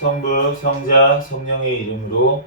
성부, 성자, 성령의 이름으로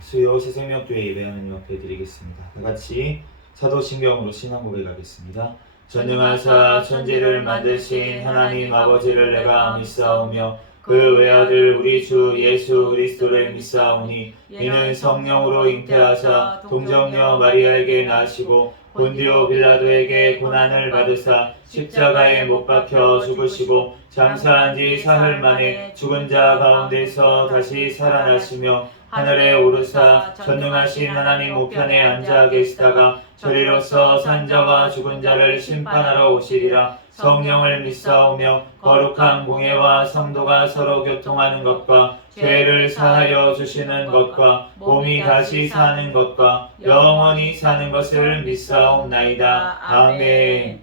수요 새생명교회 예배 하나님 앞에 드리겠습니다. 다같이 사도신경으로 신앙 고백하겠습니다. 전능하사 천지를 만드신 하나님 아버지를 내가 믿사오며 그 외아들 우리 주 예수 그리스도를 믿사오니 이는 성령으로 잉태하사 동정녀 마리아에게 나시고 본디오 빌라도에게 고난을 받으사 십자가에 못 박혀 죽으시고 장사한 지 사흘 만에 죽은 자 가운데서 다시 살아나시며 하늘에 오르사 전능하신 하나님 우편에 앉아 계시다가 저리로서 산자와 죽은 자를 심판하러 오시리라. 성령을 믿사오며 거룩한 공예와 성도가 서로 교통하는 것과 죄를 사하여 주시는 것과 몸이 다시 사는 것과 영원히 사는 것을 믿사옵나이다. 아멘.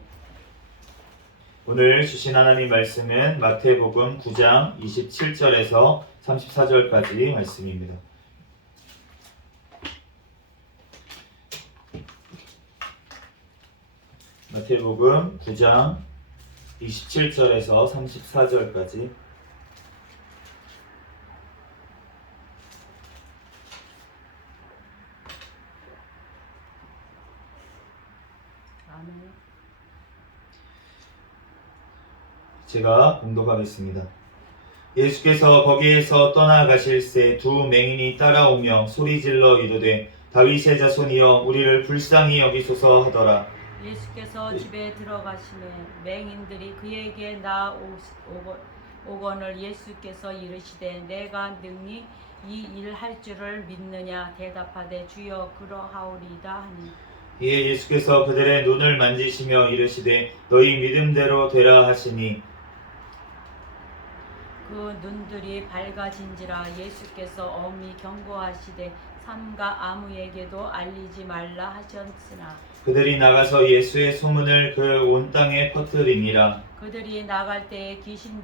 오늘 주신 하나님 말씀은 마태복음 9장 27절에서 34절까지 말씀입니다. 마태복음 9장 27절에서 34절까지. 제가 봉독하겠습니다. 예수께서 거기에서 떠나가실새 두 맹인이 따라오며 소리질러 이르되 다윗의 자손이여 우리를 불쌍히 여기소서 하더라. 예수께서 집에 들어가시매 맹인들이 그에게 나오거늘 예수께서 이르시되 내가 능히 이 일 할 줄을 믿느냐 대답하되 주여 그러하오리이다 하니 이에 예수께서 그들의 눈을 만지시며 이르시되 너희 믿음대로 되라 하시니 그 눈들이 밝아진지라. 예수께서 엄히 경고하시되 삼가 아무에게도 알리지 말라 하셨으나 그들이 나가서 예수의 소문을 그 온 땅에 퍼뜨리니라. 그들이 나갈 때에 귀신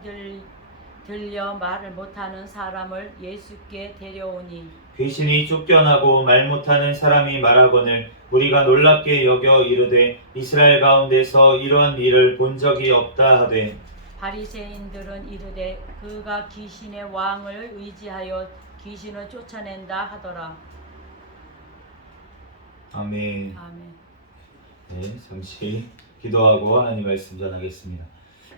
들려 말을 못하는 사람을 예수께 데려오니 귀신이 쫓겨나고 말 못하는 사람이 말하거늘 우리가 놀랍게 여겨 이르되 이스라엘 가운데서 이런 일을 본 적이 없다 하되 바리새인들은 이르되 그가 귀신의 왕을 의지하여 귀신을 쫓아낸다 하더라. 아멘. 아멘. 네, 잠시 기도하고 하나님 말씀 전하겠습니다.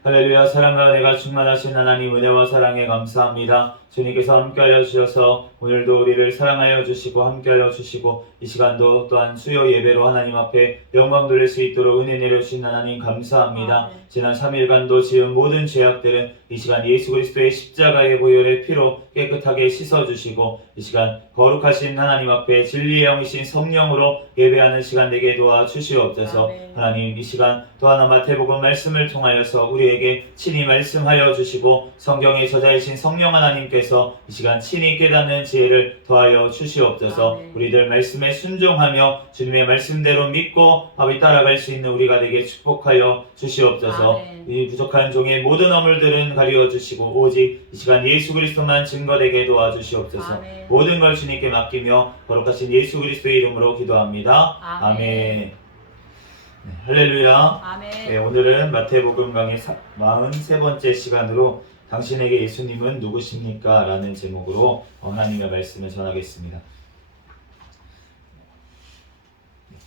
할렐루야. 사랑과 은혜가 충만하신 하나님 은혜와 사랑에 감사합니다. 주님께서 함께하여 주셔서 오늘도 우리를 사랑하여 주시고 함께하여 주시고 이 시간도 또한 수요 예배로 하나님 앞에 영광 돌릴 수 있도록 은혜 내려주신 하나님 감사합니다. 지난 3일간도 지은 모든 죄악들은 이 시간 예수 그리스도의 십자가의 보혈의 피로 깨끗하게 씻어주시고 이 시간 거룩하신 하나님 앞에 진리의 영이신 성령으로 예배하는 시간 되게 도와주시옵소서. 아멘. 하나님 이 시간 또 하나 마태복음 말씀을 통하여서 우리에게 친히 말씀하여 주시고 성경의 저자이신 성령 하나님께서 이 시간 친히 깨닫는 지혜를 더하여 주시옵소서. 아멘. 우리들 말씀에 순종하며 주님의 말씀대로 믿고 밥이 따라갈 수 있는 우리가 되게 축복하여 주시옵소서. 아멘. 이 부족한 종의 모든 어물들은 가리워 주시고 오직 이 시간 예수 그리스도만 증거되게 도와주시옵소서. 아멘. 모든 걸 주님께 맡기며 거룩하신 예수 그리스도의 이름으로 기도합니다. 아멘. 아멘. 네, 할렐루야. 아멘. 네, 오늘은 마태복음 강의 43번째 시간으로 당신에게 예수님은 누구십니까? 라는 제목으로 하나님의 말씀을 전하겠습니다.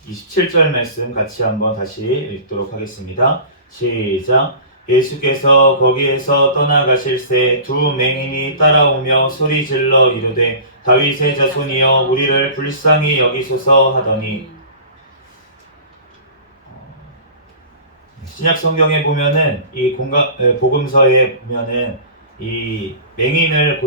27절 말씀 같이 한번 다시 읽도록 하겠습니다. 시작. 예수께서 거기에서 떠나가실새 두 맹인이 따라오며 소리질러 이르되 다윗의 자손이여 우리를 불쌍히 여기소서 하더니 신약 성경에 보면은 이 복음서에 보면은 이 맹인을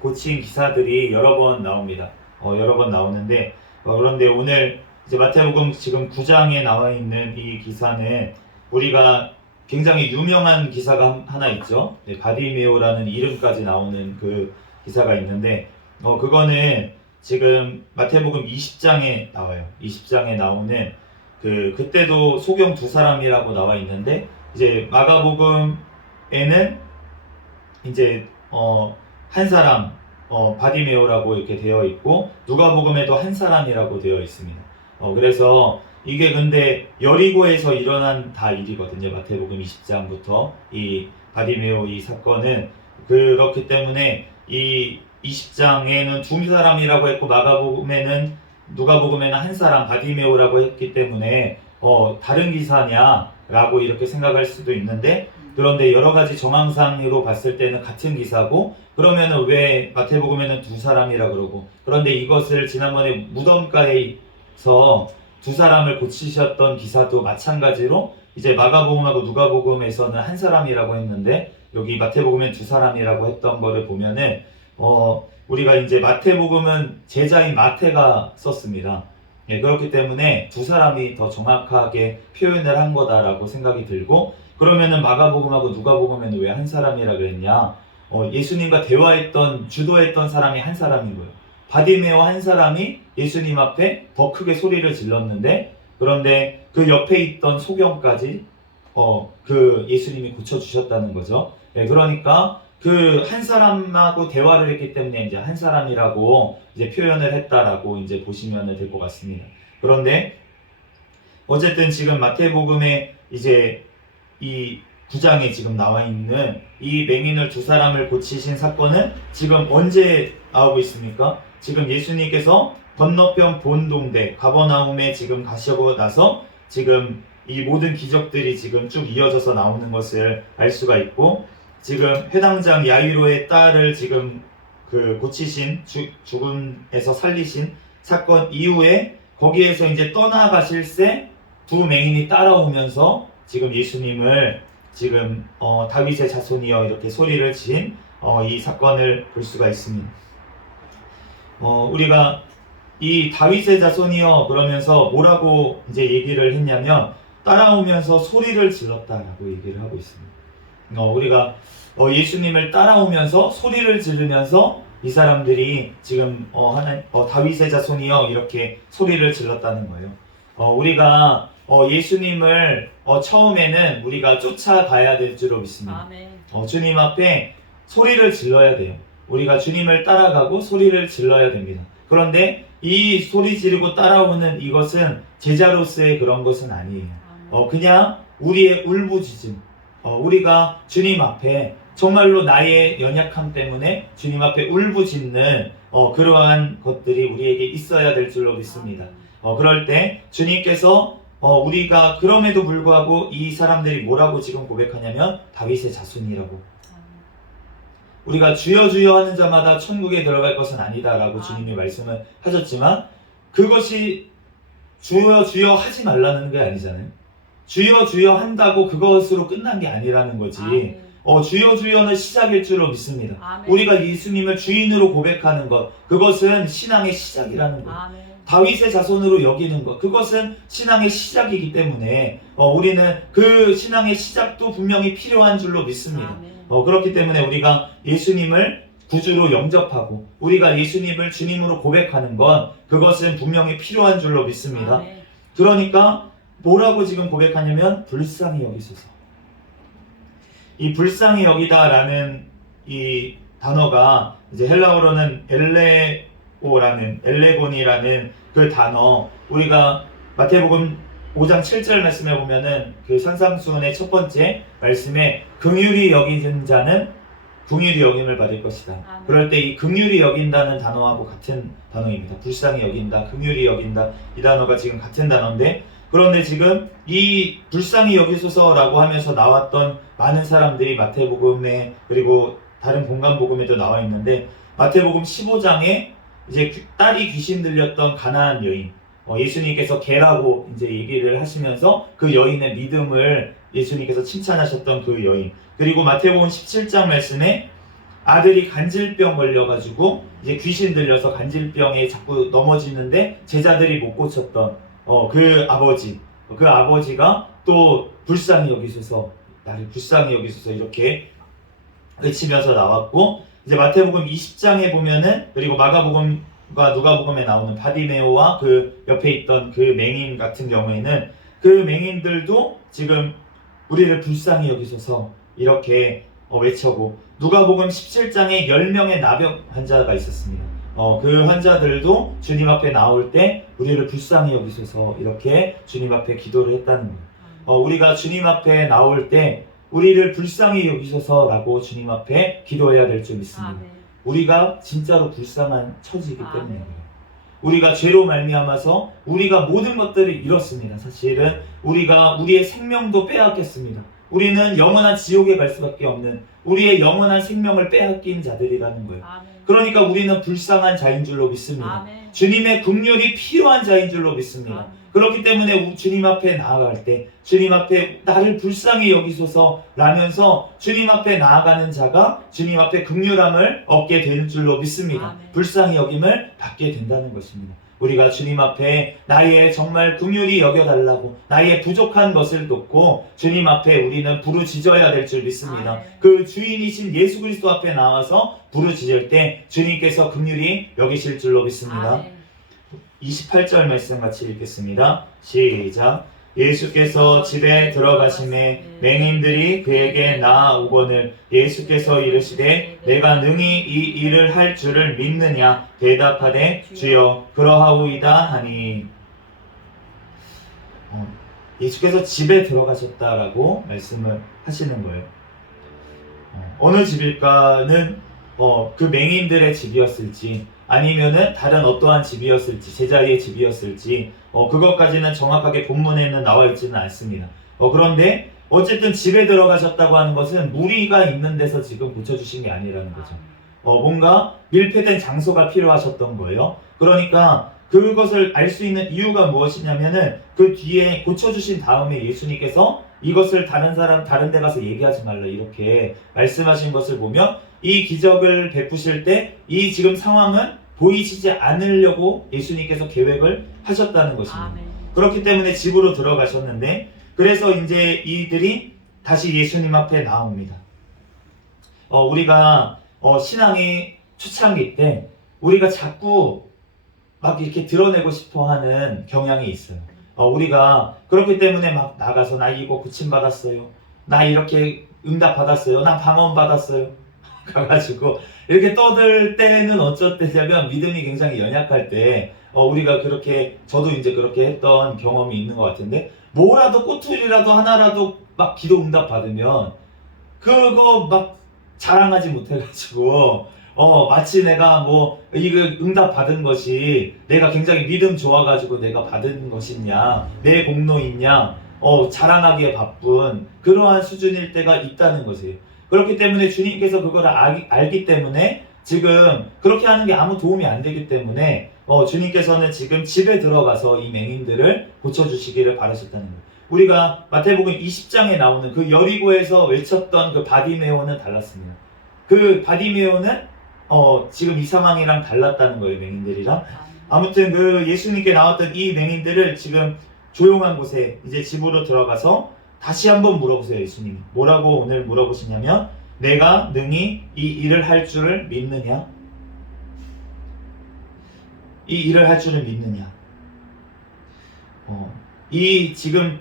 고친 기사들이 여러 번 나옵니다. 여러 번 나오는데 그런데 오늘 이제 마태복음 지금 9장에 나와 있는 이 기사는 우리가 굉장히 유명한 기사가 하나 있죠. 네, 바디메오라는 이름까지 나오는 그 기사가 있는데 그거는 지금 마태복음 20장에 나와요. 20장에 나오는 그때도 소경 두 사람이라고 나와 있는데 이제 마가복음에는 이제 한 사람 바디메오라고 이렇게 되어 있고 누가복음에도 한 사람이라고 되어 있습니다. 그래서 이게 근데 여리고에서 일어난 다 일이거든요. 마태복음 20장부터 이 바디메오 이 사건은 그렇기 때문에 이 20장에는 두 사람이라고 했고 누가복음에는 한 사람 바디메오라고 했기 때문에 다른 기사냐라고 이렇게 생각할 수도 있는데, 그런데 여러 가지 정황상으로 봤을 때는 같은 기사고, 그러면은 왜 마태복음에는 두 사람이라 그러고, 그런데 이것을 지난번에 무덤가에서 두 사람을 고치셨던 기사도 마찬가지로 이제 마가복음하고 누가복음에서는 한 사람이라고 했는데 여기 마태복음엔 두 사람이라고 했던 거를 보면은 우리가 이제 마태복음은 제자인 마태가 썼습니다. 예, 그렇기 때문에 두 사람이 더 정확하게 표현을 한 거다라고 생각이 들고, 그러면은 마가복음하고 누가복음에는 왜 한 사람이라 그랬냐? 예수님과 대화했던, 주도했던 사람이 한 사람인 거예요. 바디메오 한 사람이 예수님 앞에 더 크게 소리를 질렀는데, 그런데 그 옆에 있던 소경까지 그 예수님이 고쳐주셨다는 거죠. 예, 그러니까 그 한 사람하고 대화를 했기 때문에 이제 한 사람이라고 이제 표현을 했다라고 이제 보시면 될 것 같습니다. 그런데 어쨌든 지금 마태복음에 이제 이 9장에 지금 나와 있는 이 맹인을 두 사람을 고치신 사건은 지금 언제 나오고 있습니까? 지금 예수님께서 건너편 본동대 가버나움에 지금 가시고 나서 지금 이 모든 기적들이 지금 쭉 이어져서 나오는 것을 알 수가 있고, 지금 회당장 야이로의 딸을 지금 그 고치신 죽음에서 살리신 사건 이후에 거기에서 이제 떠나가실새 두 맹인이 따라오면서 지금 예수님을 지금 다윗의 자손이여 이렇게 소리를 친 이 사건을 볼 수가 있습니다. 우리가 이 다윗의 자손이여 그러면서 뭐라고 이제 얘기를 했냐면 따라오면서 소리를 질렀다라고 얘기를 하고 있습니다. 우리가 예수님을 따라오면서 소리를 지르면서 이 사람들이 지금 다윗의 자손이여 이렇게 소리를 질렀다는 거예요. 우리가 예수님을 처음에는 우리가 쫓아가야 될 줄로 믿습니다. 주님 앞에 소리를 질러야 돼요. 우리가 주님을 따라가고 소리를 질러야 됩니다. 그런데 이 소리 지르고 따라오는 이것은 제자로서의 그런 것은 아니에요. 그냥 우리의 울부짖음, 우리가 주님 앞에 정말로 나의 연약함 때문에 주님 앞에 울부짖는 그러한 것들이 우리에게 있어야 될 줄로 믿습니다. 그럴 때 주님께서 우리가 그럼에도 불구하고 이 사람들이 뭐라고 지금 고백하냐면 다윗의 자손이라고. 우리가 주여 주여 하는 자마다 천국에 들어갈 것은 아니다라고 주님이 말씀을 하셨지만, 그것이 주여 주여 하지 말라는 게 아니잖아요. 주여 주여 한다고 그것으로 끝난 게 아니라는 거지. 주여 주여는 시작일 줄로 믿습니다. 우리가 예수님을 주인으로 고백하는 것, 그것은 신앙의 시작이라는 것. 다윗의 자손으로 여기는 것, 그것은 신앙의 시작이기 때문에 우리는 그 신앙의 시작도 분명히 필요한 줄로 믿습니다. 그렇기 때문에 우리가 예수님을 구주로 영접하고 우리가 예수님을 주님으로 고백하는 건 그것은 분명히 필요한 줄로 믿습니다. 그러니까 뭐라고 지금 고백하냐면 불쌍히 여기소서. 이 불쌍히 여기다라는 이 단어가 이제 헬라어로는 엘레곤이라는 그 단어, 우리가 마태복음 5장 7절 말씀에 보면은 그 산상수훈의 첫 번째 말씀에 긍휼히 여기는 자는 긍휼히 여김을 받을 것이다. 그럴 때 이 긍휼히 여긴다는 단어하고 같은 단어입니다. 불쌍히 여긴다, 긍휼히 여긴다, 이 단어가 지금 같은 단어인데, 그런데 지금 이 불쌍히 여기소서라고 하면서 나왔던 많은 사람들이 마태복음에 그리고 다른 본관복음에도 나와 있는데, 마태복음 15장에 이제 딸이 귀신 들렸던 가나안 여인, 예수님께서 개라고 이제 얘기를 하시면서 그 여인의 믿음을 예수님께서 칭찬하셨던 그 여인, 그리고 마태복음 17장 말씀에 아들이 간질병 걸려가지고 이제 귀신 들려서 간질병에 자꾸 넘어지는데 제자들이 못 고쳤던 그 아버지가 또 불쌍히 여기소서, 나를 불쌍히 여기소서 이렇게 외치면서 나왔고, 이제 마태복음 20장에 보면은, 그리고 마가복음과 누가복음에 나오는 바디메오와 그 옆에 있던 그 맹인 같은 경우에는 그 맹인들도 지금 우리를 불쌍히 여기소서 이렇게 외쳐고, 누가복음 17장에 10명의 나병 환자가 있었습니다. 그 환자들도 주님 앞에 나올 때 우리를 불쌍히 여기소서 이렇게 주님 앞에 기도를 했다는 거예요. 우리가 주님 앞에 나올 때 우리를 불쌍히 여기소서라고 주님 앞에 기도해야 될 줄 믿습니다. 우리가 진짜로 불쌍한 처지이기 아멘. 때문이에요. 우리가 죄로 말미암아서 우리가 모든 것들을 잃었습니다. 사실은 우리가 우리의 생명도 빼앗겼습니다. 우리는 영원한 지옥에 갈 수밖에 없는 우리의 영원한 생명을 빼앗긴 자들이라는 거예요. 아멘. 그러니까 우리는 불쌍한 자인 줄로 믿습니다. 아멘. 주님의 긍휼이 필요한 자인 줄로 믿습니다. 아멘. 그렇기 때문에 주님 앞에 나아갈 때 주님 앞에 나를 불쌍히 여기소서 라면서 주님 앞에 나아가는 자가 주님 앞에 긍휼함을 얻게 될 줄로 믿습니다. 아멘. 불쌍히 여김을 받게 된다는 것입니다. 우리가 주님 앞에 나의 정말 긍휼히 여겨달라고 나의 부족한 것을 돕고 주님 앞에 우리는 부르짖어야 될 줄 믿습니다. 아멘. 그 주인이신 예수 그리스도 앞에 나와서 부르짖을 때 주님께서 긍휼히 여기실 줄로 믿습니다. 아멘. 28절 말씀 같이 읽겠습니다. 시작. 예수께서 집에 들어가심에 맹인들이 그에게 나아오거늘 예수께서 이르시되 내가 능히 이 일을 할 줄을 믿느냐 대답하되 주여 그러하오이다 하니 예수께서 집에 들어가셨다라고 말씀을 하시는 거예요. 어느 집일까는 그 맹인들의 집이었을지 아니면은 다른 어떠한 집이었을지 제자리의 집이었을지 그것까지는 정확하게 본문에는 나와 있지는 않습니다. 그런데 어쨌든 집에 들어가셨다고 하는 것은 무리가 있는 데서 지금 고쳐주신 게 아니라는 거죠. 뭔가 밀폐된 장소가 필요하셨던 거예요. 그러니까 그것을 알 수 있는 이유가 무엇이냐면은 그 뒤에 고쳐주신 다음에 예수님께서 이것을 다른 데 가서 얘기하지 말라 이렇게 말씀하신 것을 보면 이 기적을 베푸실 때 이 지금 상황은 보이시지 않으려고 예수님께서 계획을 하셨다는 것입니다. 아멘. 그렇기 때문에 집으로 들어가셨는데 그래서 이제 이들이 다시 예수님 앞에 나옵니다. 우리가 신앙의 초창기 때 우리가 자꾸 막 이렇게 드러내고 싶어 하는 경향이 있어요. 우리가 그렇기 때문에 막 나가서 나 이거 고침받았어요. 나 이렇게 응답 받았어요. 나 방언 받았어요. 가가지고 이렇게 떠들 때는 어쩔 때냐면 믿음이 굉장히 연약할 때 우리가 그렇게 저도 이제 그렇게 했던 경험이 있는 것 같은데 뭐라도 꼬투리라도 하나라도 막 기도 응답 받으면 그거 막 자랑하지 못해가지고 마치 내가 뭐 이거 응답 받은 것이 내가 굉장히 믿음 좋아가지고 내가 받은 것이냐 내 공로이냐 자랑하기에 바쁜 그러한 수준일 때가 있다는 것이에요. 그렇기 때문에 주님께서 그걸 알기 때문에 지금 그렇게 하는 게 아무 도움이 안 되기 때문에 주님께서는 지금 집에 들어가서 이 맹인들을 고쳐주시기를 바라셨다는 거예요. 우리가 마태복음 20장에 나오는 그 여리고에서 외쳤던 그 바디메오는 달랐습니다. 그 바디메오는 지금 이 상황이랑 달랐다는 거예요. 맹인들이랑. 아무튼 그 예수님께 나왔던 이 맹인들을 지금 조용한 곳에 이제 집으로 들어가서 다시 한번 물어보세요. 예수님이 뭐라고 오늘 물어보시냐면 내가 능히 이 일을 할 줄을 믿느냐? 이 일을 할 줄을 믿느냐? 이 지금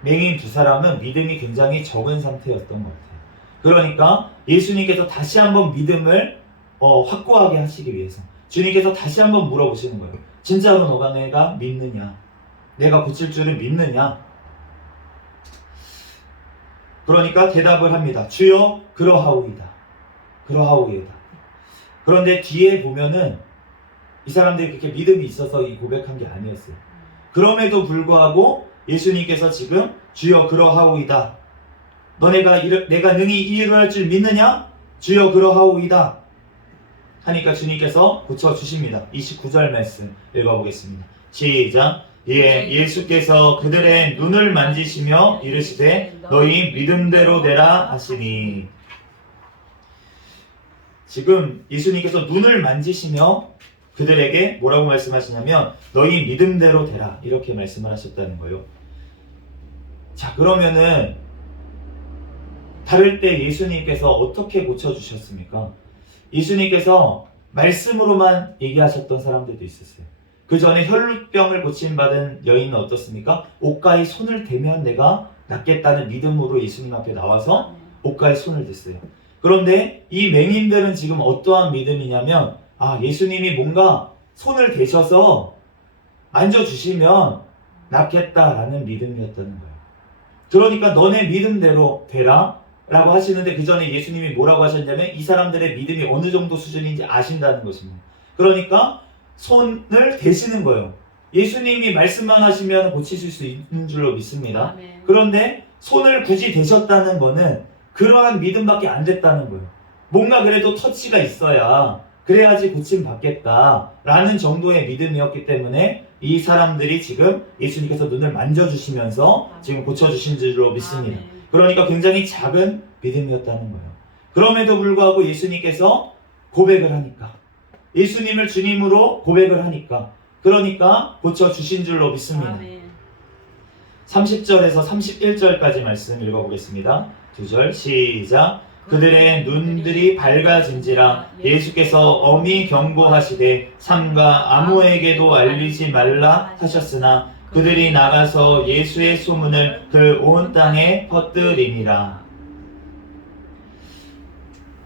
맹인 두 사람은 믿음이 굉장히 적은 상태였던 것 같아요. 그러니까 예수님께서 다시 한번 믿음을 확고하게 하시기 위해서 주님께서 다시 한번 물어보시는 거예요. 진짜로 너가 내가 믿느냐? 내가 고칠 줄을 믿느냐? 그러니까 대답을 합니다. 주여 그러하오이다. 그러하오이다. 그런데 뒤에 보면은 이 사람들이 그렇게 믿음이 있어서 이 고백한 게 아니었어요. 그럼에도 불구하고 예수님께서 지금 주여 그러하오이다. 너네가 내가 능히 이 일을 할 줄 믿느냐? 주여 그러하오이다. 하니까 주님께서 고쳐주십니다. 29절 말씀 읽어보겠습니다. 시작. 예수께서 그들의 눈을 만지시며 이르시되 너희 믿음대로 되라 하시니. 지금 예수님께서 눈을 만지시며 그들에게 뭐라고 말씀하시냐면 너희 믿음대로 되라 이렇게 말씀을 하셨다는 거예요. 자, 그러면은 다를 때 예수님께서 어떻게 고쳐주셨습니까? 예수님께서 말씀으로만 얘기하셨던 사람들도 있었어요. 그 전에 혈루병을 고침받은 여인은 어떻습니까? 옷가에 손을 대면 내가 낫겠다는 믿음으로 예수님 앞에 나와서 옷가에 손을 댔어요. 그런데 이 맹인들은 지금 어떠한 믿음이냐면 예수님이 뭔가 손을 대셔서 만져주시면 낫겠다라는 믿음이었다는 거예요. 그러니까 너네 믿음대로 되라. 라고 하시는데 그 전에 예수님이 뭐라고 하셨냐면 이 사람들의 믿음이 어느 정도 수준인지 아신다는 것입니다. 그러니까 손을 대시는 거예요. 예수님이 말씀만 하시면 고치실 수 있는 줄로 믿습니다. 아멘. 그런데 손을 굳이 대셨다는 거는 그러한 믿음밖에 안 됐다는 거예요. 뭔가 그래도 터치가 있어야 그래야지 고침 받겠다라는 정도의 믿음이었기 때문에 이 사람들이 지금 예수님께서 눈을 만져주시면서 지금 고쳐주신 줄로 믿습니다. 아멘. 그러니까 굉장히 작은 믿음이었다는 거예요. 그럼에도 불구하고 예수님께서 고백을 하니까, 예수님을 주님으로 고백을 하니까, 그러니까 고쳐주신 줄로 믿습니다. 아멘. 30절에서 31절까지 말씀 읽어보겠습니다. 2절 시작. 그들의 눈들이 밝아진지라 예수께서 엄히 경고하시되 삼가 아무에게도 알리지 말라 하셨으나 그들이 나가서 예수의 소문을 그 온 땅에 퍼뜨리니라.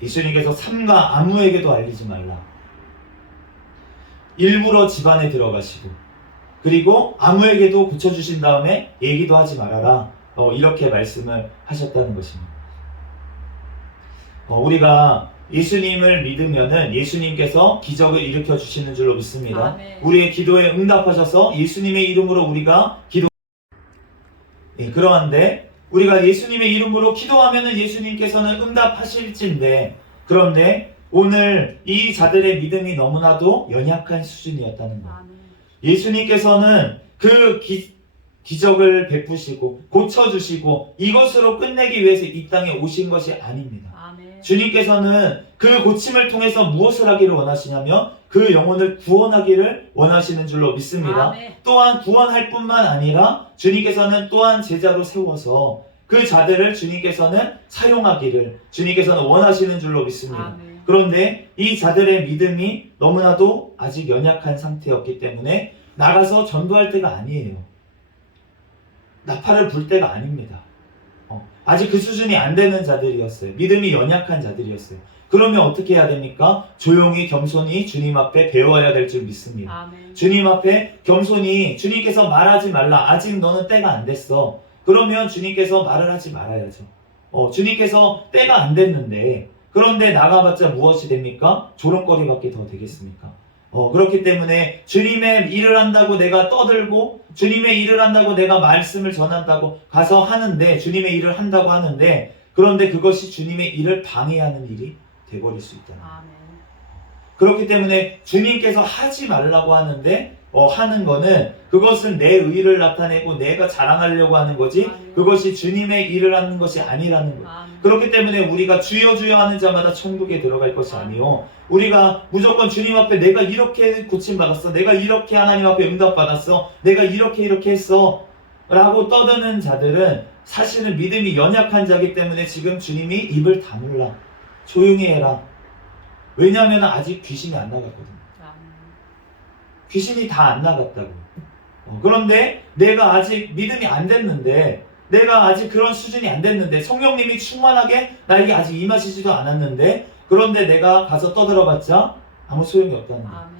예수님께서 삼가 아무에게도 알리지 말라. 일부러 집안에 들어가시고 그리고 아무에게도 고쳐주신 다음에 얘기도 하지 말아라. 이렇게 말씀을 하셨다는 것입니다. 우리가 예수님을 믿으면은 예수님께서 기적을 일으켜 주시는 줄로 믿습니다. 아멘. 우리의 기도에 응답하셔서 예수님의 이름으로 우리가 그러한데 우리가 예수님의 이름으로 기도하면은 예수님께서는 응답하실진데, 그런데 오늘 이 자들의 믿음이 너무나도 연약한 수준이었다는 거예요. 아멘. 예수님께서는 그 기적을 베푸시고 고쳐주시고 이것으로 끝내기 위해서 이 땅에 오신 것이 아닙니다. 아멘. 주님께서는 그 고침을 통해서 무엇을 하기를 원하시냐면 그 영혼을 구원하기를 원하시는 줄로 믿습니다. 아멘. 또한 구원할 뿐만 아니라 주님께서는 또한 제자로 세워서 그 자들을 주님께서는 사용하기를 주님께서는 원하시는 줄로 믿습니다. 아멘. 그런데 이 자들의 믿음이 너무나도 아직 연약한 상태였기 때문에 나가서 전도할 때가 아니에요. 나팔을 불 때가 아닙니다. 아직 그 수준이 안 되는 자들이었어요. 믿음이 연약한 자들이었어요. 그러면 어떻게 해야 됩니까? 조용히 겸손히 주님 앞에 배워야 될 줄 믿습니다. 아멘. 주님 앞에 겸손히 주님께서 말하지 말라. 아직 너는 때가 안 됐어. 그러면 주님께서 말을 하지 말아야죠. 주님께서 때가 안 됐는데 그런데 나가봤자 무엇이 됩니까? 조롱거리밖에 더 되겠습니까? 그렇기 때문에 주님의 일을 한다고 내가 떠들고 주님의 일을 한다고 내가 말씀을 전한다고 가서 하는데 주님의 일을 한다고 하는데 그런데 그것이 주님의 일을 방해하는 일이 돼버릴 수 있다. 아멘. 그렇기 때문에 주님께서 하지 말라고 하는데 하는 거는 그것은 내 의를 나타내고 내가 자랑하려고 하는 거지 아멘. 그것이 주님의 일을 하는 것이 아니라는 거예요. 아멘. 그렇기 때문에 우리가 주여 주여 하는 자마다 천국에 들어갈 것이 아니요 우리가 무조건 주님 앞에 내가 이렇게 고침받았어, 내가 이렇게 하나님 앞에 응답받았어, 내가 이렇게 했어 라고 떠드는 자들은 사실은 믿음이 연약한 자기 때문에 지금 주님이 입을 다물라, 조용히 해라. 왜냐하면 아직 귀신이 안 나갔거든요. 아멘. 귀신이 다 안 나갔다고. 그런데 내가 아직 믿음이 안 됐는데, 내가 아직 그런 수준이 안 됐는데, 성령님이 충만하게 나에게 아직 임하시지도 않았는데, 그런데 내가 가서 떠들어봤자 아무 소용이 없다는 거예요. 아멘.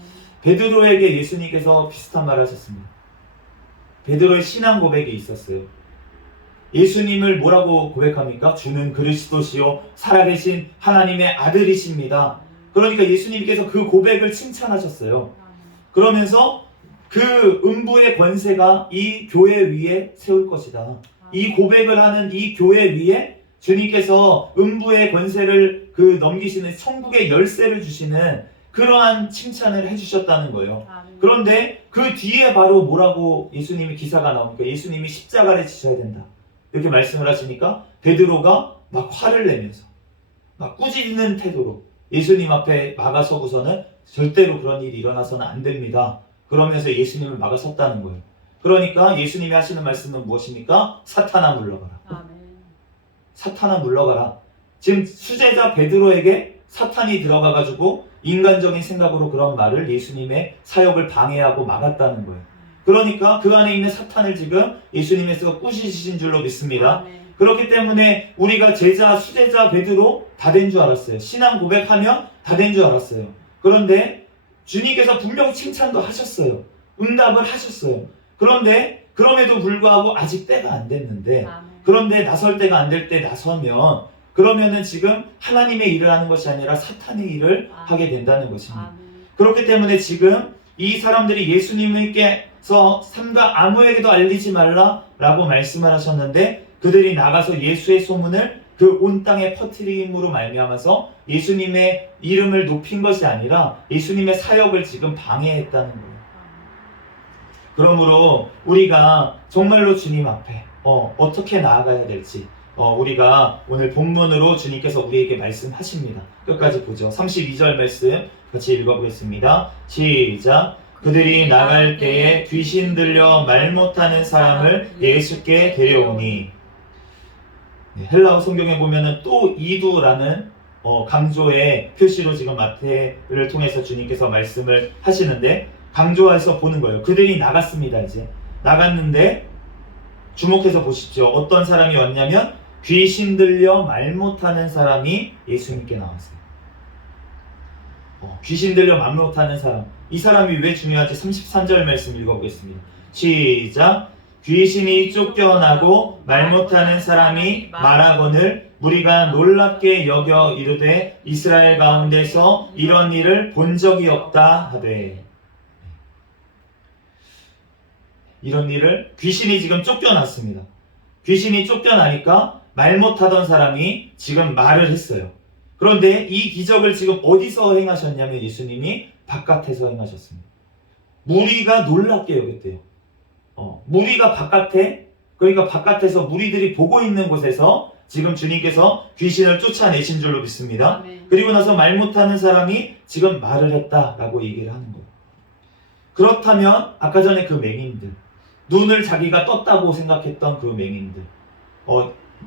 베드로에게 예수님께서 비슷한 말을 하셨습니다. 베드로의 신앙 고백이 있었어요. 예수님을 뭐라고 고백합니까? 주는 그리스도시요 살아계신 하나님의 아들이십니다. 그러니까 예수님께서 그 고백을 칭찬하셨어요. 그러면서 그 음부의 권세가 이 교회 위에 세울 것이다. 이 고백을 하는 이 교회 위에 주님께서 음부의 권세를 넘기시는 천국의 열쇠를 주시는 그러한 칭찬을 해주셨다는 거예요. 그런데 그 뒤에 바로 뭐라고 예수님의 기사가 나오니까 예수님이 십자가를 지셔야 된다 이렇게 말씀을 하시니까 베드로가 막 화를 내면서 막 꾸짖는 태도로 예수님 앞에 막아서고서는 절대로 그런 일이 일어나서는 안 됩니다. 그러면서 예수님을 막아섰다는 거예요. 그러니까 예수님이 하시는 말씀은 무엇입니까? 사탄아 물러가라. 아멘. 사탄아 물러가라. 지금 수제자 베드로에게 사탄이 들어가가지고 인간적인 생각으로 그런 말을 예수님의 사역을 방해하고 막았다는 거예요. 그러니까 그 안에 있는 사탄을 지금 예수님께서 꾸짖으신 줄로 믿습니다. 아멘. 그렇기 때문에 우리가 제자, 수제자 베드로 다 된 줄 알았어요. 신앙 고백하면 다 된 줄 알았어요. 그런데 주님께서 분명 칭찬도 하셨어요. 응답을 하셨어요. 그런데 그럼에도 불구하고 아직 때가 안 됐는데 아멘. 그런데 나설 때가 안 될 때 나서면 그러면은 지금 하나님의 일을 하는 것이 아니라 사탄의 일을 하게 된다는 것입니다. 그렇기 때문에 지금 이 사람들이 예수님께서 삼가 아무에게도 알리지 말라라고 말씀을 하셨는데 그들이 나가서 예수의 소문을 그 온 땅에 퍼뜨림으로 말미암아서 예수님의 이름을 높인 것이 아니라 예수님의 사역을 지금 방해했다는 거예요. 그러므로 우리가 정말로 주님 앞에 어떻게 나아가야 될지 우리가 오늘 본문으로 주님께서 우리에게 말씀하십니다. 끝까지 보죠. 32절 말씀 같이 읽어보겠습니다. 시작. 그들이 나갈 때에 귀신 들려 말 못하는 사람을 예수께 데려오니. 헬라어 성경에 보면은 또 이두라는 강조의 표시로 지금 마태를 통해서 주님께서 말씀을 하시는데 강조해서 보는 거예요. 그들이 나갔습니다. 이제 나갔는데 주목해서 보십시오. 어떤 사람이 왔냐면 귀신 들려 말 못하는 사람이 예수님께 나왔어요. 귀신 들려 말 못하는 사람. 이 사람이 왜 중요한지 33절 말씀 읽어보겠습니다. 시작. 귀신이 쫓겨나고 말 못하는 사람이 말하거늘 무리가 놀랍게 여겨 이르되 이스라엘 가운데서 이런 일을 본 적이 없다 하되. 이런 일을 귀신이 지금 쫓겨났습니다. 귀신이 쫓겨나니까 말 못하던 사람이 지금 말을 했어요. 그런데 이 기적을 지금 어디서 행하셨냐면 예수님이 바깥에서 행하셨습니다. 무리가 놀랍게 여겼대요. 무리가 바깥에, 그러니까 바깥에서 무리들이 보고 있는 곳에서 지금 주님께서 귀신을 쫓아내신 줄로 믿습니다. 그리고 나서 말 못하는 사람이 지금 말을 했다라고 얘기를 하는 거예요. 그렇다면 아까 전에 그 맹인들, 눈을 자기가 떴다고 생각했던 그 맹인들,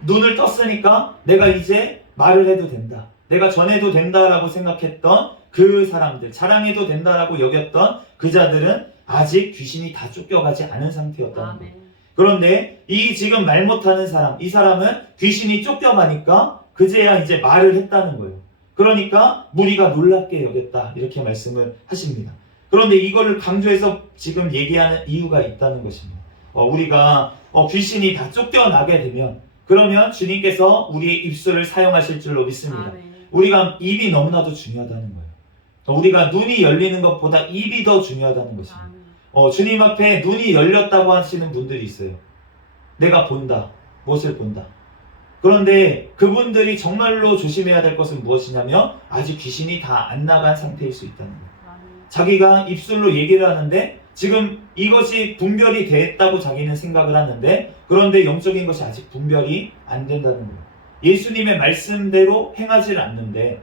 눈을 떴으니까 내가 이제 말을 해도 된다, 내가 전해도 된다라고 생각했던 그 사람들, 자랑해도 된다라고 여겼던 그 자들은 아직 귀신이 다 쫓겨가지 않은 상태였다는 거예요. 그런데 이 지금 말 못하는 사람, 이 사람은 귀신이 쫓겨가니까 그제야 이제 말을 했다는 거예요. 그러니까 무리가 놀랍게 여겼다, 이렇게 말씀을 하십니다. 그런데 이거를 강조해서 지금 얘기하는 이유가 있다는 것입니다. 우리가 귀신이 다 쫓겨나게 되면 그러면 주님께서 우리의 입술을 사용하실 줄로 믿습니다. 우리가 입이 너무나도 중요하다는 거예요. 우리가 눈이 열리는 것보다 입이 더 중요하다는 것입니다. 주님 앞에 눈이 열렸다고 하시는 분들이 있어요. 내가 본다. 무엇을 본다. 그런데 그분들이 정말로 조심해야 될 것은 무엇이냐면 아직 귀신이 다 안 나간 상태일 수 있다는 거예요. 자기가 입술로 얘기를 하는데 지금 이것이 분별이 됐다고 자기는 생각을 하는데 그런데 영적인 것이 아직 분별이 안 된다는 거예요. 예수님의 말씀대로 행하지 않는데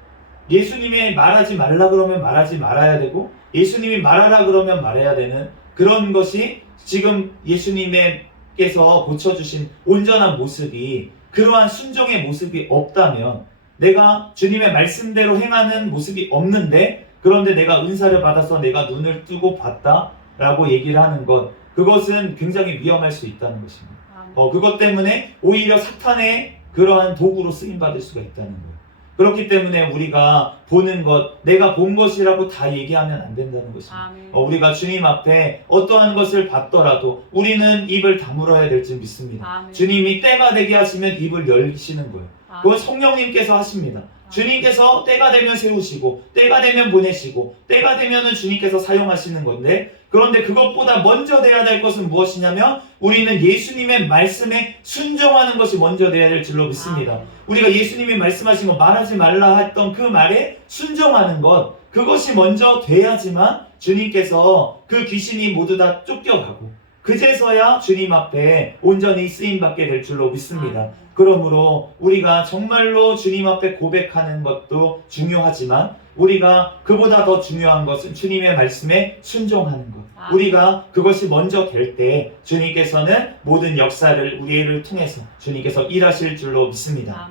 예수님이 말하지 말라 그러면 말하지 말아야 되고 예수님이 말하라 그러면 말해야 되는 그런 것이 지금 예수님께서 고쳐주신 온전한 모습이 그러한 순종의 모습이 없다면 내가 주님의 말씀대로 행하는 모습이 없는데 그런데 내가 은사를 받아서 내가 눈을 뜨고 봤다라고 얘기를 하는 것 그것은 굉장히 위험할 수 있다는 것입니다. 그것 때문에 오히려 사탄의 그러한 도구로 쓰임받을 수가 있다는 거예요. 그렇기 때문에 우리가 보는 것, 내가 본 것이라고 다 얘기하면 안 된다는 것입니다. 우리가 주님 앞에 어떠한 것을 봤더라도 우리는 입을 다물어야 될 줄 믿습니다. 주님이 때가 되게 하시면 입을 열시는 거예요. 그건 성령님께서 하십니다. 주님께서 때가 되면 세우시고 때가 되면 보내시고 때가 되면은 주님께서 사용하시는 건데 그런데 그것보다 먼저 돼야 될 것은 무엇이냐면 우리는 예수님의 말씀에 순종하는 것이 먼저 돼야 될 줄로 믿습니다. 우리가 예수님이 말씀하신 거 말하지 말라 했던 그 말에 순종하는 것 그것이 먼저 돼야지만 주님께서 그 귀신이 모두 다 쫓겨가고 그제서야 주님 앞에 온전히 쓰임받게 될 줄로 믿습니다. 그러므로 우리가 정말로 주님 앞에 고백하는 것도 중요하지만 우리가 그보다 더 중요한 것은 주님의 말씀에 순종하는 것. 우리가 그것이 먼저 될 때 주님께서는 모든 역사를 우리를 통해서 주님께서 일하실 줄로 믿습니다.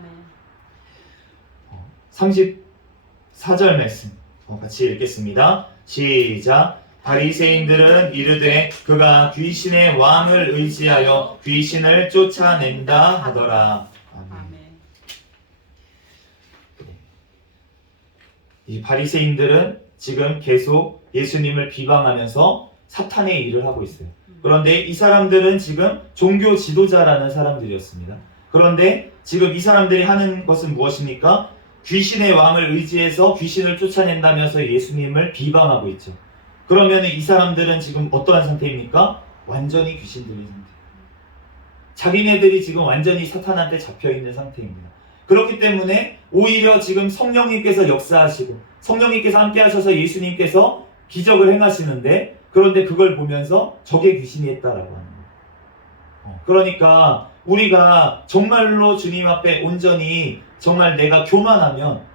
34절 말씀 같이 읽겠습니다. 시작. 바리새인들은 이르되 그가 귀신의 왕을 의지하여 귀신을 쫓아낸다 하더라. 아멘. 이 바리새인들은 지금 계속 예수님을 비방하면서 사탄의 일을 하고 있어요. 그런데 이 사람들은 지금 종교 지도자라는 사람들이었습니다. 그런데 지금 이 사람들이 하는 것은 무엇입니까? 귀신의 왕을 의지해서 귀신을 쫓아낸다면서 예수님을 비방하고 있죠. 그러면 이 사람들은 지금 어떠한 상태입니까? 완전히 귀신 들린 상태. 자기네들이 지금 완전히 사탄한테 잡혀있는 상태입니다. 그렇기 때문에 오히려 지금 성령님께서 역사하시고 성령님께서 함께 하셔서 예수님께서 기적을 행하시는데, 그런데 그걸 보면서 저게 귀신이 했다라고 하는 거예요. 그러니까 우리가 정말로 주님 앞에 온전히 정말 내가 교만하면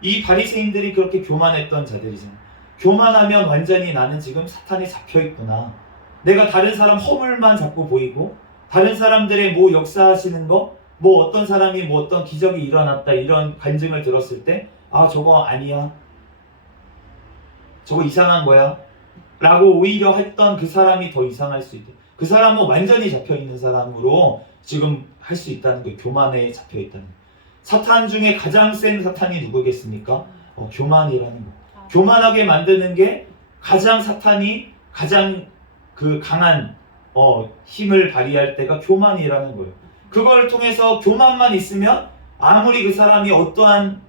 이 바리새인들이 그렇게 교만했던 자들이잖아요. 교만하면 완전히 나는 지금 사탄에 잡혀있구나. 내가 다른 사람 허물만 자꾸 보이고 다른 사람들의 뭐 역사하시는 거, 뭐 어떤 사람이 뭐 어떤 기적이 일어났다 이런 간증을 들었을 때 저거 아니야, 저거 이상한 거야 라고 오히려 했던 그 사람이 더 이상할 수 있대. 그 사람은 완전히 잡혀있는 사람으로 지금 할 수 있다는 거예요. 교만에 잡혀있다는 거예요. 사탄 중에 가장 센 사탄이 누구겠습니까? 교만이라는 거. 교만하게 만드는 게 사탄이 가장 그 강한 힘을 발휘할 때가 교만이라는 거예요. 그걸 통해서 교만만 있으면 아무리 그 사람이 어떠한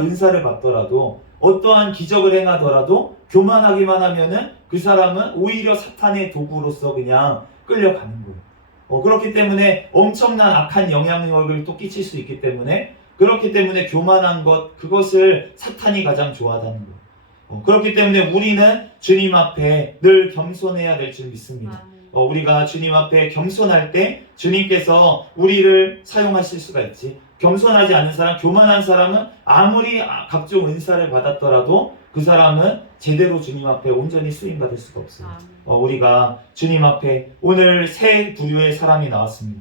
은사를 받더라도 어떠한 기적을 행하더라도 교만하기만 하면은 그 사람은 오히려 사탄의 도구로서 그냥 끌려가는 거예요. 그렇기 때문에 엄청난 악한 영향력을 또 끼칠 수 있기 때문에, 그렇기 때문에 교만한 그것을 사탄이 가장 좋아하는 거예요. 그렇기 때문에 우리는 주님 앞에 늘 겸손해야 될 줄 믿습니다. 우리가 주님 앞에 겸손할 때 주님께서 우리를 사용하실 수가 있지. 겸손하지 않은 사람, 교만한 사람은 아무리 각종 은사를 받았더라도 그 사람은 제대로 주님 앞에 온전히 쓰임받을 수가 없어요. 우리가 주님 앞에 오늘 세 부류의 사람이 나왔습니다.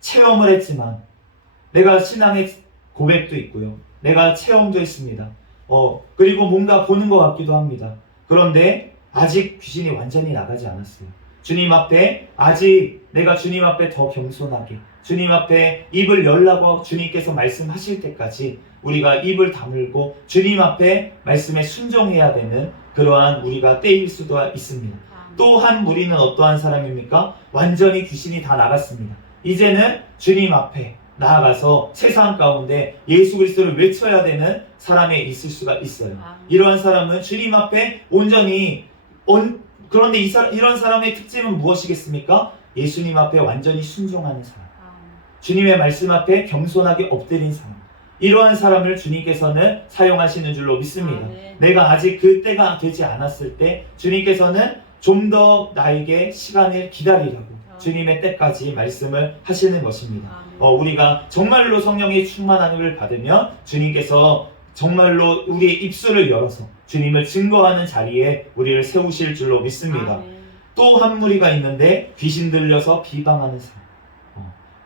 체험을 했지만 내가 신앙의 고백도 있고요. 내가 체험도 했습니다. 그리고 뭔가 보는 것 같기도 합니다. 그런데 아직 귀신이 완전히 나가지 않았어요. 주님 앞에 아직 내가 주님 앞에 더 겸손하게 주님 앞에 입을 열라고 주님께서 말씀하실 때까지 우리가 입을 다물고 주님 앞에 말씀에 순종해야 되는 그러한 우리가 때일 수도 있습니다. 또 한 무리는 어떠한 사람입니까? 완전히 귀신이 다 나갔습니다. 이제는 주님 앞에 나아가서 세상 가운데 예수 그리스도를 외쳐야 되는 사람이 있을 수가 있어요. 이러한 사람은 주님 앞에 온전히 그런데 이런 사람의 특징은 무엇이겠습니까? 예수님 앞에 완전히 순종하는 사람, 주님의 말씀 앞에 겸손하게 엎드린 사람, 이러한 사람을 주님께서는 사용하시는 줄로 믿습니다. 내가 아직 그 때가 되지 않았을 때 주님께서는 좀 더 나에게 시간을 기다리라고 주님의 때까지 말씀을 하시는 것입니다. 우리가 정말로 성령의 충만함을 받으면 주님께서 정말로 우리의 입술을 열어서 주님을 증거하는 자리에 우리를 세우실 줄로 믿습니다. 또 한 무리가 있는데 귀신 들려서 비방하는 사람.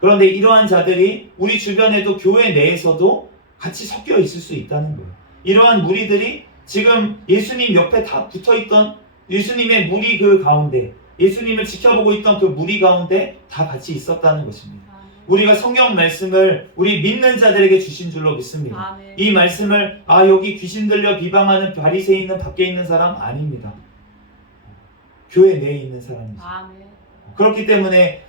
그런데 이러한 자들이 우리 주변에도 교회 내에서도 같이 섞여 있을 수 있다는 거예요. 이러한 무리들이 지금 예수님 옆에 다 붙어있던 예수님의 무리 그 가운데, 예수님을 지켜보고 있던 그 무리 가운데 다 같이 있었다는 것입니다. 우리가 성경 말씀을 우리 믿는 자들에게 주신 줄로 믿습니다. 이 말씀을 여기 귀신 들려 비방하는 바리새인은 밖에 있는 사람 아닙니다. 교회 내에 있는 사람입니다. 그렇기 때문에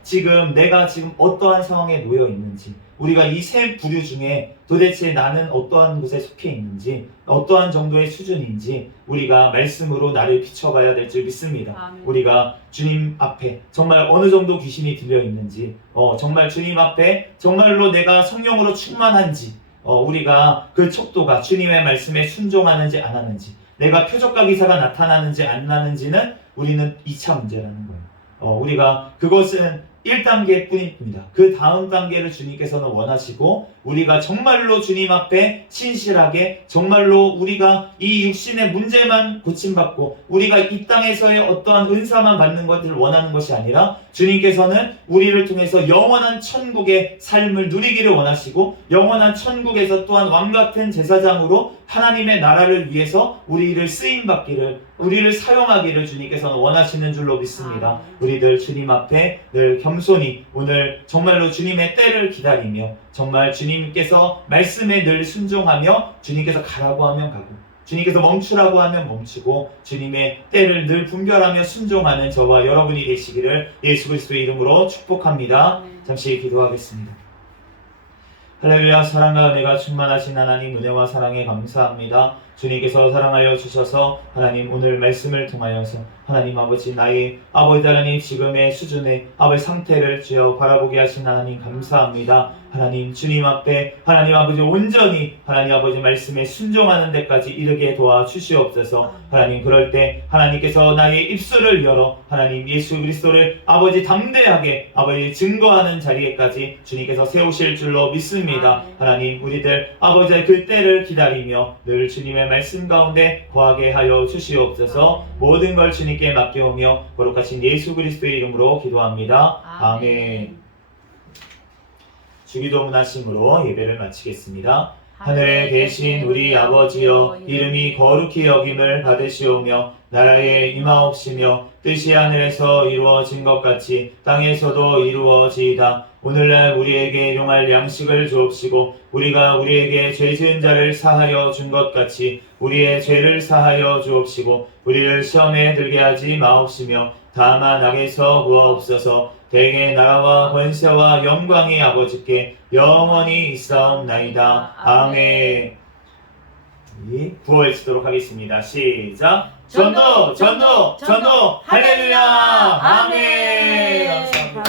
내가 지금 어떠한 상황에 놓여 있는지, 우리가 이 세 부류 중에 도대체 나는 어떠한 곳에 속해 있는지, 어떠한 정도의 수준인지 우리가 말씀으로 나를 비춰봐야 될 줄 믿습니다. 우리가 주님 앞에 정말 어느 정도 귀신이 들려 있는지, 정말 주님 앞에 정말로 내가 성령으로 충만한지, 우리가 그 척도가 주님의 말씀에 순종하는지 안 하는지, 내가 표적과 기사가 나타나는지 안 나는지는 우리는 2차 문제라는 거예요. 우리가 그것은 1단계 뿐입니다. 그 다음 단계를 주님께서는 원하시고, 우리가 정말로 주님 앞에 신실하게 정말로 우리가 이 육신의 문제만 고침받고 우리가 이 땅에서의 어떠한 은사만 받는 것을 원하는 것이 아니라 주님께서는 우리를 통해서 영원한 천국의 삶을 누리기를 원하시고, 영원한 천국에서 또한 왕같은 제사장으로 하나님의 나라를 위해서 우리를 쓰임받기를, 우리를 사용하기를 주님께서는 원하시는 줄로 믿습니다. 우리들 주님 앞에 늘 겸손히 오늘 정말로 주님의 때를 기다리며 정말 주님께서 말씀에 늘 순종하며 주님께서 가라고 하면 가고 주님께서 멈추라고 하면 멈추고 주님의 때를 늘 분별하며 순종하는 저와 여러분이 되시기를 예수 그리스도의 이름으로 축복합니다. 잠시 기도하겠습니다. 할렐루야. 사랑과 은혜가 충만하신 하나님, 은혜와 사랑에 감사합니다. 주님께서 사랑하여 주셔서 하나님 오늘 말씀을 통하여서 하나님 아버지 나의 아버지 하나님 지금의 수준의 아버지 상태를 주여 바라보게 하신 하나님 감사합니다. 하나님 주님 앞에 하나님 아버지 온전히 하나님 아버지 말씀에 순종하는 데까지 이르게 도와주시옵소서. 하나님 그럴 때 하나님께서 나의 입술을 열어 하나님 예수 그리스도를 아버지 담대하게 아버지 증거하는 자리에까지 주님께서 세우실 줄로 믿습니다. 하나님 우리들 아버지의 그 때를 기다리며 늘 주님의 말씀 가운데 거하게 하여 주시옵소서. 모든 걸 주님께 맡겨오며 거룩하신 예수 그리스도의 이름으로 기도합니다. 아멘. 주기도 문하심으로 예배를 마치겠습니다. 하늘에 계신 우리 아버지여, 이름이 거룩히 여김을 받으시오며 나라에 임하옵시며 뜻이 하늘에서 이루어진 것 같이 땅에서도 이루어지이다. 오늘날 우리에게 일용할 양식을 주옵시고 우리가 우리에게 죄 지은 자를 사하여 준 것 같이 우리의 죄를 사하여 주옵시고 우리를 시험에 들게 하지 마옵시며 다만 악에서 구하옵소서. 대개 나라와 권세와 영광이 아버지께 영원히 있사옵나이다. 아멘. 구호 외치도록 하겠습니다. 시작. 전도, 전도, 전도, 할렐루야. 아멘.